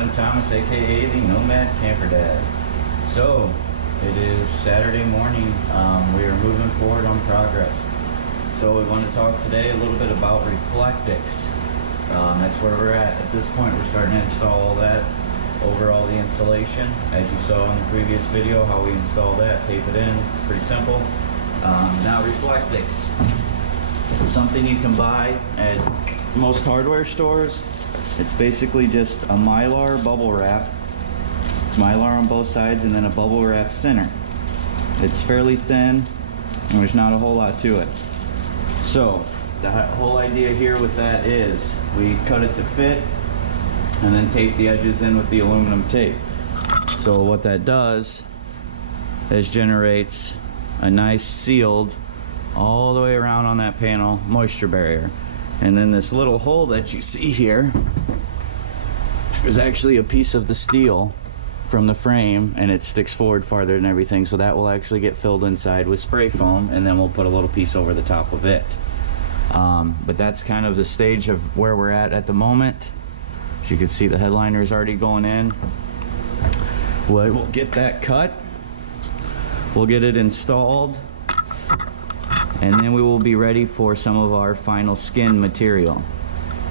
Adam Thomas, aka the Nomad Camper Dad. So it is Saturday morning. We are moving forward on progress. So we want to talk today a little bit about Reflectix. That's where we're at this point. We're starting to install all that over all the insulation, as you saw in the previous video, how we install that, tape it in, pretty simple. Now Reflectix, it's something you can buy at most hardware stores. It's basically just a Mylar bubble wrap. It's Mylar on both sides and then a bubble wrap center. It's fairly thin and there's not a whole lot to it. So the whole idea here with that is we cut it to fit and then tape the edges in with the aluminum tape. So what that does is generates a nice sealed all the way around on that panel moisture barrier. And then this little hole that you see here is actually a piece of the steel from the frame, and it sticks forward farther than everything, so that will actually get filled inside with spray foam, and then we'll put a little piece over the top of it. But that's kind of the stage of where we're at the moment. As you can see, the headliner is already going in. We'll get that cut, we'll get it installed, and then we will be ready for some of our final skin material.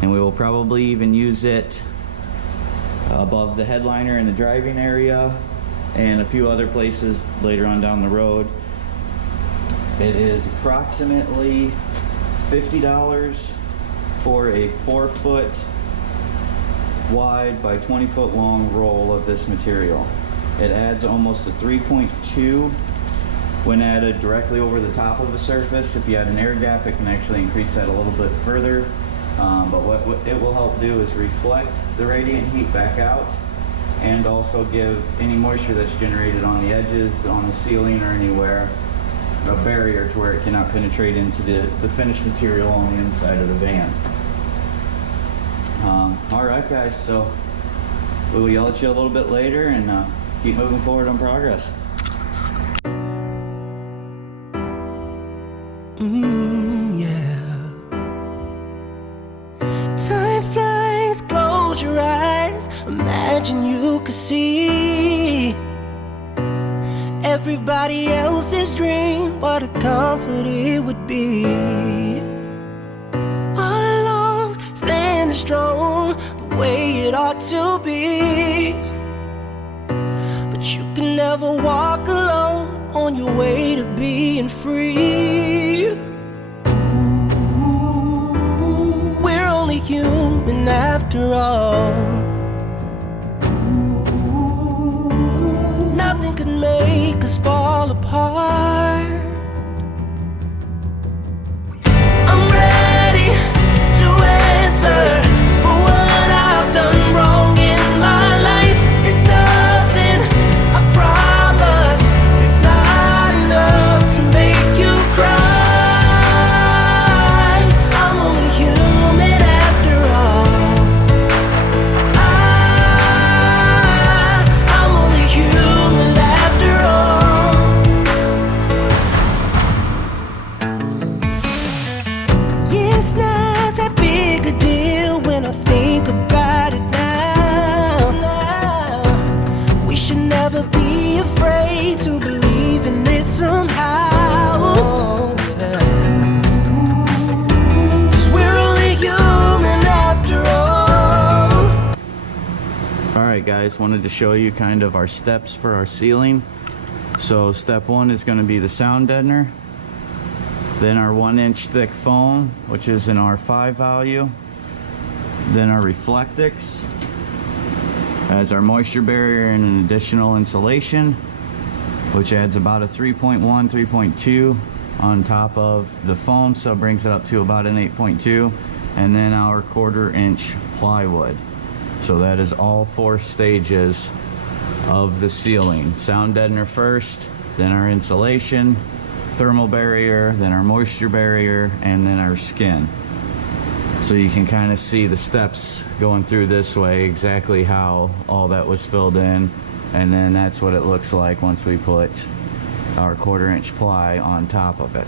And we will probably even use it above the headliner in the driving area and a few other places later on down the road. It is approximately $50 for a 4-foot wide by 20-foot long roll of this material. It adds almost a 3.2 when added directly over the top of the surface. If you add an air gap, it can actually increase that a little bit further. But what it will help do is reflect the radiant heat back out and also give any moisture that's generated on the edges, on the ceiling, or anywhere a barrier to where it cannot penetrate into the finished material on the inside of the van. Alright guys, so we'll yell at you a little bit later and keep moving forward on progress. Yeah. Time flies, close your eyes. Imagine you could see everybody else's dream. What a comfort it would be. All along, standing strong, the way it ought to be. But you can never walk alone on your way to being free. We're only human after all. Nothing could make us fall apart. I'm ready to answer for what I've done wrong in my life. It's nothing, I promise. It's not enough to make you cry. I'm only human after all. I'm only human after all. Yeah, it's not that big a deal when I think about it now. We should never be afraid to believe in it somehow. 'Cause we're only human after all. Alright guys, wanted to show you kind of our steps for our ceiling. So step 1 is going to be the sound deadener, then our 1-inch thick foam, which is an R5 value, then our Reflectix as our moisture barrier and an additional insulation, which adds about a 3.1, 3.2 on top of the foam, so it brings it up to about an 8.2, and then our 1/4-inch plywood. So that is all 4 stages of the ceiling. Sound deadener first, then our insulation, thermal barrier, then our moisture barrier, and then our skin. So you can kind of see the steps going through this way, exactly how all that was filled in, and then that's what it looks like once we put our 1/4-inch ply on top of it.